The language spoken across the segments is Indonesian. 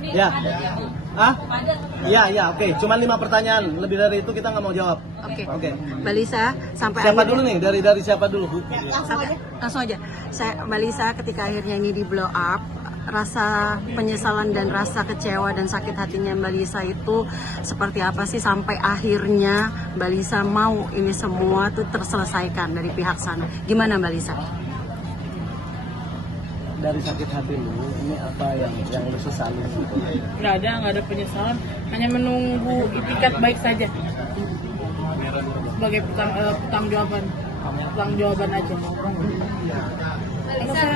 Ya. Ah? Iya, oke. Cuman 5 pertanyaan. Lebih dari itu kita nggak mau jawab. Oke. Mbak Lisa, sampai Siapa akhirnya, dulu nih? Dari siapa dulu? langsung aja. Mbak Lisa, ketika akhirnya ini di blow up, rasa penyesalan dan rasa kecewa dan sakit hatinya Mbak Lisa itu seperti apa sih sampai akhirnya Mbak Lisa mau ini semua tuh terselesaikan dari pihak sana? Gimana Mbak Lisa? Dari sakit hati lu, ini apa yang lu sesali? Nggak ada penyesalan, hanya menunggu itikat baik saja sebagai pertanggung jawaban aja. Lisa,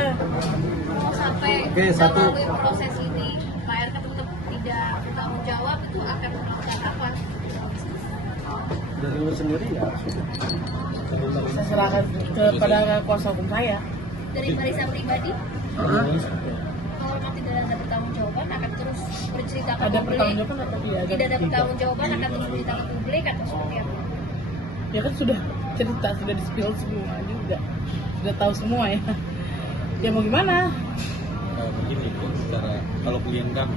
sampai Oke, satu. melalui proses ini Pak RK tetap tidak bertanggung jawab, itu akan melakukan apa? Dari lu sendiri ya? Saya serahkan kepada kuasa hukum saya. Dari Mbak Lisa pribadi, kalau memang tidak ada pertanggungjawaban akan terus bercerita ke Ada publik. pertanggungjawaban atau tidak ada? Tidak ada pertanggungjawaban akan terus bercerita ke publik atau seperti apa? Ya kan sudah cerita, sudah di-spill semua juga, sudah tahu semua ya. Ya mau gimana? Mungkin itu secara kalau klien kami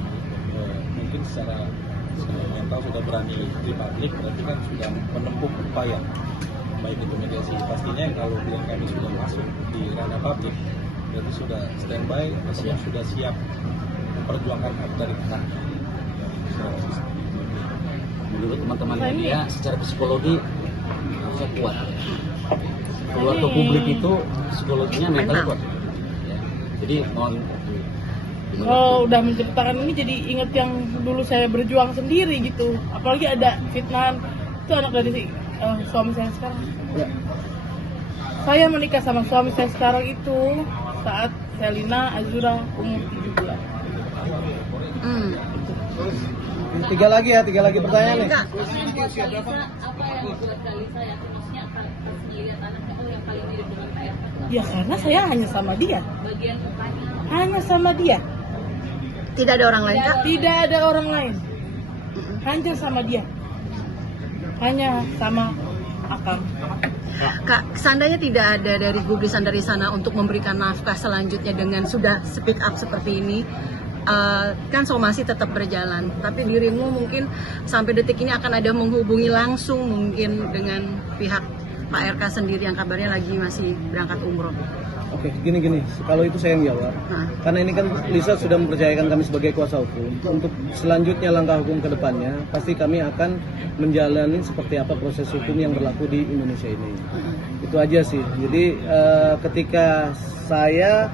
mungkin secara mental sudah berani di publik, berarti kan sudah menempuh upaya baik itu mediasi. Pastinya kalau klien kami sudah masuk di ranah publik, berarti sudah standby, maksudnya sudah siap memperjuangkan hak dari pihak. Menurut teman-teman media, secara psikologi harusnya kuat. Keluar ke publik itu psikologinya mental kuat. Ya. Jadi mohon. Kalau udah menceritakan ini jadi inget yang dulu saya berjuang sendiri gitu. Apalagi ada fitnahan, itu anak dari suami saya sekarang. Ya. Saya menikah sama suami saya sekarang itu saat Selina Azura umur 7 bulan. Tiga lagi pertanyaan nih. Apa yang membuat Lisa ya, maksudnya akan melihat anaknya yang paling mirip dengan Pak RK? Ya karena saya hanya sama dia. Bagian mukanya. Hanya sama dia. Tidak ada orang lain Kak? Tidak ada orang lain. Hanya sama dia. Hanya sama Akang. Kak, seandainya tidak ada dari gubrisan dari sana untuk memberikan nafkah selanjutnya dengan sudah speak up seperti ini, kan somasi tetap berjalan. Tapi dirimu mungkin sampai detik ini akan ada menghubungi langsung mungkin dengan pihak Pak RK sendiri yang kabarnya lagi masih berangkat umroh. Oke, gini. Kalau itu saya yang jawab. Karena ini kan Lisa sudah mempercayakan kami sebagai kuasa hukum. Untuk selanjutnya langkah hukum ke depannya, pasti kami akan menjalani seperti apa proses hukum yang berlaku di Indonesia ini. Itu aja sih. Jadi ketika saya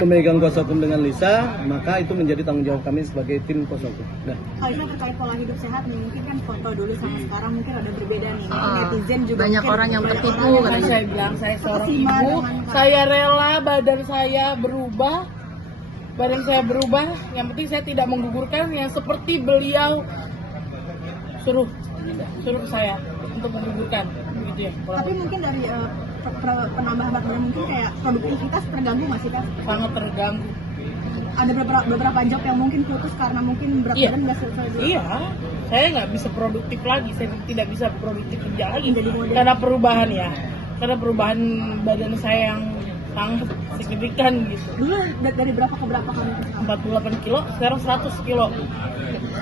memegang kuasa hukum dengan Lisa, maka itu menjadi tanggung jawab kami sebagai tim kuasa hukum. Nah. Kalau terkait pola hidup sehat nih, mungkin kan foto dulu sama sekarang mungkin ada berbeda nih. Netizen juga banyak mungkin orang yang tertipu Kan katanya. saya bilang saya seorang Terkesima ibu, dengan- saya rela badan saya berubah, yang penting saya tidak menggugurkan yang seperti beliau suruh saya untuk menggugurkan, gitu ya. Tapi mungkin dari penambahan berat badan mungkin kayak produktivitas terganggu nggak sih Kak? Sangat terganggu. Ada beberapa job yang mungkin putus karena mungkin berat Iya. badan nggak sesuai dulu. Iya, saya nggak bisa produktif lagi, saya tidak bisa produktif kerja lagi Jadi model. karena perubahan badan saya yang sangat signifikan gitu. Dulu dari berapa ke berapa kamu? 48 kilo, sekarang 100 kilo.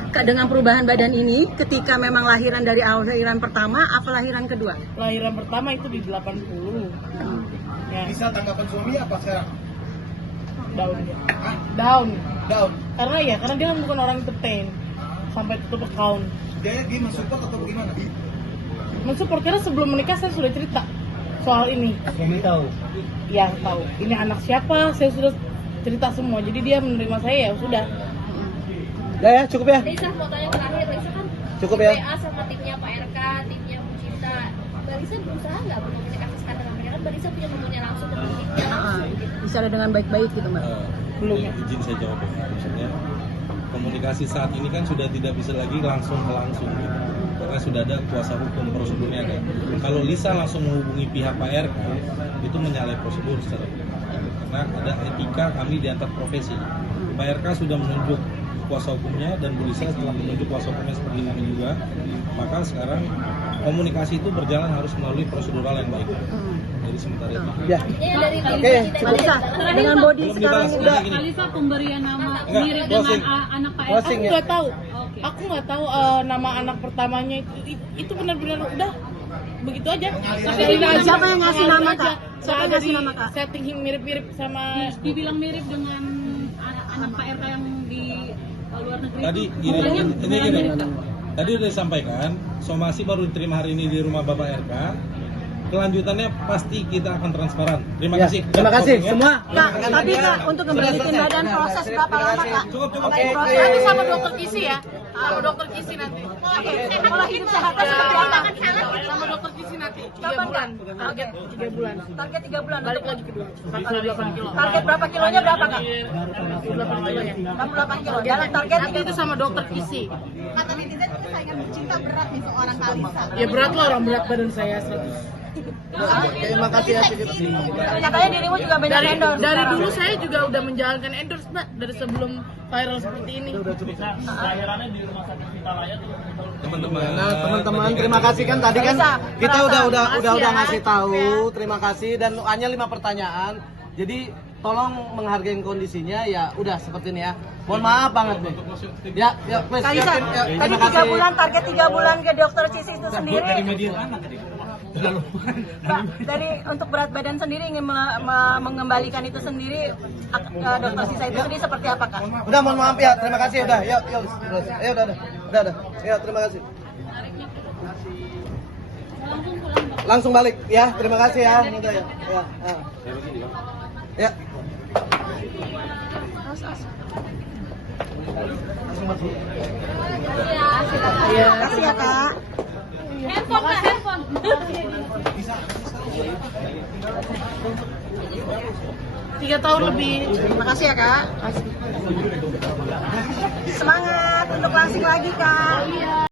Kak, dengan perubahan badan ini, ketika memang lahiran dari lahiran pertama, apa lahiran kedua? Lahiran pertama itu di 80. Ya, Bisa tanggapan suami apa sekarang? down. Down. Karena dia kan bukan orang entertain sampai tutup account. Dia mensupport atau gimana? Mensupport karena sebelum menikah saya sudah cerita soal ini. Suami tahu. Ya tahu. Ini anak siapa? Saya sudah cerita semua. Jadi dia menerima saya ya sudah. Ya, cukup ya. Lisa mau tanya terakhir, Lisa kan Cukup ya. PA sama timnya Pak RK, timnya Bu Cinta. Mbak Lisa berusaha nggak berkomunikasi dengan mereka? Kan Mbak Lisa punya nomornya langsung dengan timnya langsung. Bicara dengan baik-baik gitu Mbak. Belum ya? Izin saya jawab ya. Maksudnya komunikasi saat ini kan sudah tidak bisa lagi langsung gitu. Karena sudah ada kuasa hukum, prosedurnya ada. Kalau Lisa langsung menghubungi pihak Pak RK, itu menyalahi prosedur secara hukum. Karena ada etika kami di antar profesi. Pak RK sudah menunjuk kuasa hukumnya dan Bu Lisa telah menunjuk kuasa hukumnya seperti ini juga, maka sekarang komunikasi itu berjalan harus melalui prosedural yang baik. Jadi sementara itu. Ya. Dari Oke, Alisa, dengan body Belum sekarang dibahas, udah. gini. Alisa pemberian nama Enggak, mirip closing. dengan anak Pak Closing Aku ya. nggak tahu. Oke. Aku nggak tahu nama anak pertamanya itu benar-benar udah begitu aja. Tapi siapa yang ngasih nama, Kak? Siapa Siapa yang ngasih nama, Kak? setting mirip-mirip sama Dibilang mirip dengan anak Pak RK yang di luar negeri. Tadi itu. gini, Pokoknya ini beneran gini. mirip, Kak. Tadi udah disampaikan, somasi baru diterima hari ini di rumah Bapak RK. Kelanjutannya pasti kita akan transparan. Terima Ya, kasih. terima kasih semua. Kak, tapi Kak, untuk kembalikan badan proses berapa lama, Kak? Cukup. Oke, nanti sama dokter Kisi ya. Sama dokter Kisi nanti. pola hidup sehatnya seperti apa? Sama dokter Kisi nanti 3 bulan. Target 3 bulan. Target 3 bulan. Balik lagi ke 48 kilo. Target berapa kilonya berapa, Kak? 48 kilo ya. 68 kilo. Dalam target Nanti itu sama dokter Kisi. Kata netizen itu saingan bercinta berat nih seorang Kalisa. Ya berat lah, orang berat badan saya 100. Terima kasih ya. katanya dirimu juga banyak endorse. Dari dulu saya juga udah menjalankan endorse, Mbak, dari sebelum viral seperti ini. Teman-teman. Nah, teman-teman, terima kasih kan tadi kan Bisa, kita merasa. udah Makasih ya. ngasih tahu, terima kasih dan hanya 5 pertanyaan. Jadi tolong menghargai kondisinya ya udah seperti ini ya. Mohon maaf banget nih. Ya, please. Kalisa, ya, tadi terima 3 kasih. bulan, target 3 bulan ke dokter Sisi itu sendiri. Mbak, dari untuk berat badan sendiri ingin mengembalikan itu sendiri ke dokter Sisa itu sendiri seperti apa, Kak? Udah mohon maaf ya, terima kasih udah. Yuk. Ayo udah. Ya, terima kasih. Langsung balik ya, terima kasih ya. Udah ya. Ya. Terima kasih ya, Kak. handphone Kak, handphone. Tiga tahun lebih. Terima kasih ya, Kak. Semangat untuk langsing lagi, Kak.